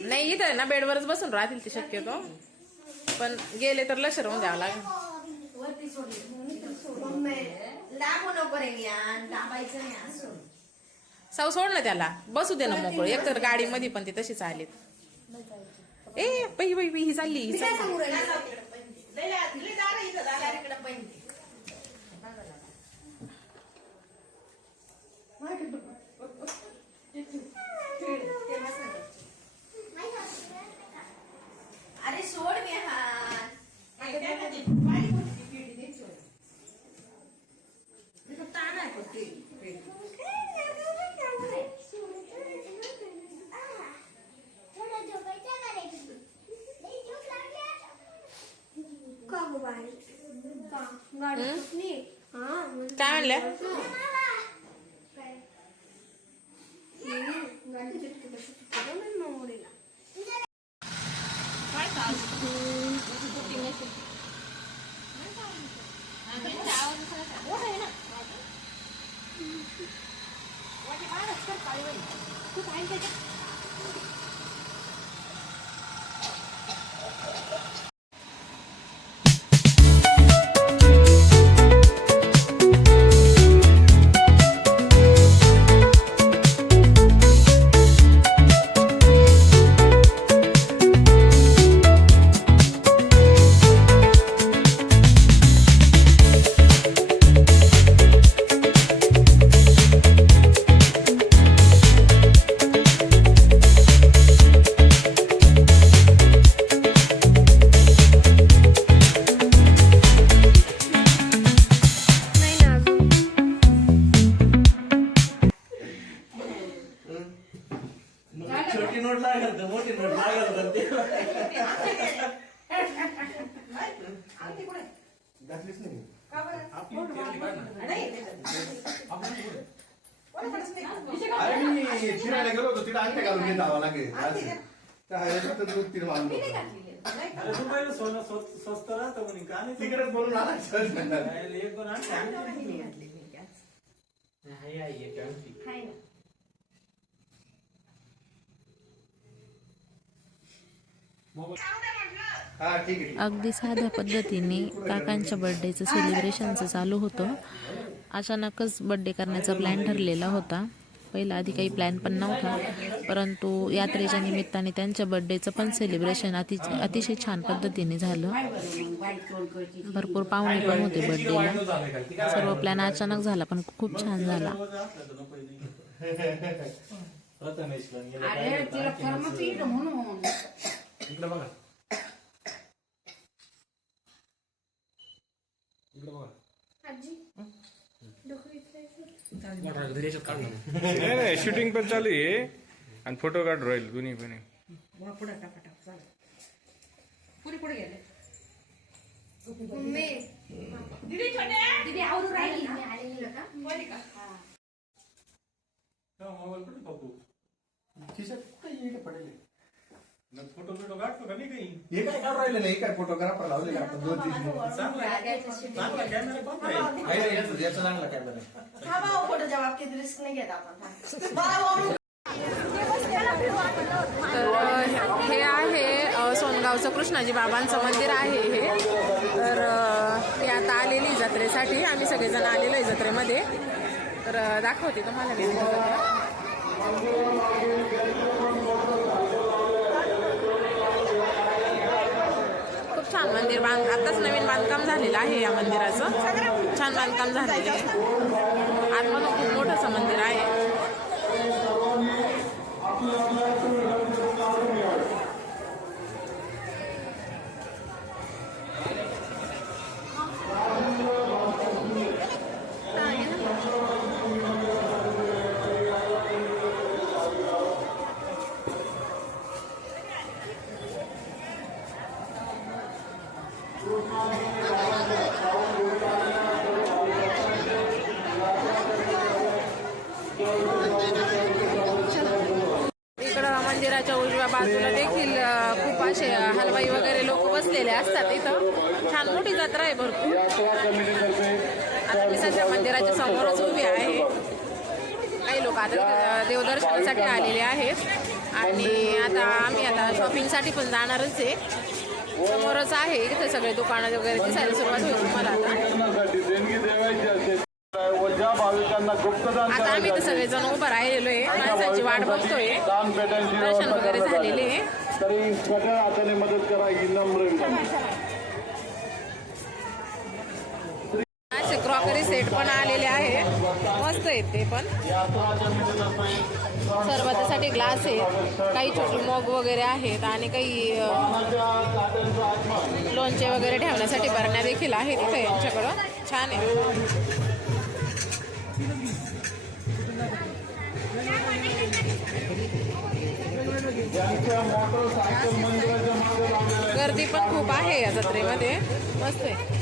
नाही इथं आहे ना बेडवरच बसून राहतील ते शक्यतो. पण गेले तर लक्ष राहून द्यावं लागेल. साऊ सोड ना त्याला. बसू दे ना मोकळं. एक तर गाडीमध्ये पण ते तशीच आलेत. ए पै पै ही चालली ही चालली. सांगू राहिले अरे सोड मी हात ताण आहे पण ते. काय म्हणल्या? छोटी घातलीच नाही. अरे मी फिरायला गेलो होतो तिथे अंगठ्या घालून घेत आवा लागेल. त्या ह्याच्यात दूध तिथे बांधलं होतं. अरे दुबईला सोनं स्व- स्वस्त राहतं म्हणे का नाही? तिकडेच बोलून आला सहज. राहिले एक दोन आणले आणले. हाय, हाय, हा. अगदी साध्या पद्धतीने काकांच्या बर्थडेचं सेलिब्रेशनचं चालू होतं. अचानकच बर्थडे करण्याचा प्लॅन ठरलेला होता. पहिला आधी काही प्लॅन पण नव्हता. परंतु यात्रेच्या निमित्ताने त्यांच्या बर्थडेचं पण सेलिब्रेशन अति अतिशय छान पद्धतीने झालं. भरपूर पाहुणे पण होते बर्थडेला सर्व प्लॅन अचानक झाला पण खूप छान झाला. रोज असलं तर नको नाही. प्रथमेशला गेलं अरे काय तिला आणखी कर्म नसतं. पीठ म्हणून इकडे बघा. शूटिंग पण चालू आहे. आणि फोटो काढ राहील दोन्ही पण पुढे पुढे गेले हा, मोबाईल कुठे पप्पू खिशात काही इकडे पडेल आहे. मग फोटो बिटो काढतो का नाही काही हे काय काढून राहिले नाही काय फोटोग्राफर लावले का आपण दोन तीन चांगला चांगला कॅमेरा आहे. आहे याचा याचा चांगला कॅमेरा हा भाऊ फोटो जबाब किती रिस्क नाही घेत आपण. भाऊ तर हे आहे अ, सोनगावचं कृष्णाजी बाबांचं मंदिर आहे हे. तर अ, मी आता आलेली जत्रेसाठी. आम्ही सगळेजण आलेलो आहे जत्रेमध्ये. तर अ, दाखवते तुम्हाला मी. जत्रा. खूप छान मंदिर बांध आताच नवीन बांधकाम झालेलं आहे या मंदिराचं. छान बांधकाम झालेलं आहे. आतमधून खूप मोठंसं मंदिर आहे इकडं मंदिराच्या उजव्या बाजूला देखील खूप असे हलवाई वगैरे लोक बसलेले असतात इथं. छान मोठी जत्रा आहे भरपूर. आता मी सध्या मंदिराच्या समोरच उभी आहे. काही लोक आता देवदर्शनासाठी आलेले आहेत. आणि आता आम्ही आता शॉपिंगसाठी पण जाणारच आहे. समोरच आहे इथे सगळे दुकानं वगैरे दिसायला सुरुवात होईल तुम्हाला आता. आता आम्ही इथे सगळेजण उभं राहिलेलो आहे. माणसाची वाट बघतोय. दर्शन वगैरे. झालेले आहे. तरी सगळ्या हाताने मदत करा नम्र विनंती. असे क्रॉकरी सेट पण आलेले आहे. मस्त आहेत ते पण. सरबतासाठी ग्लास आहे. काही छोटे मग वगैरे आहेत आणि काही लोणचे वगैरे ठेवण्यासाठी बरण्या देखील आहेत इथे यांच्याकडं छान आहे. गर्दी पण खूप आहे या जत्रेमध्ये. मस्त आहे.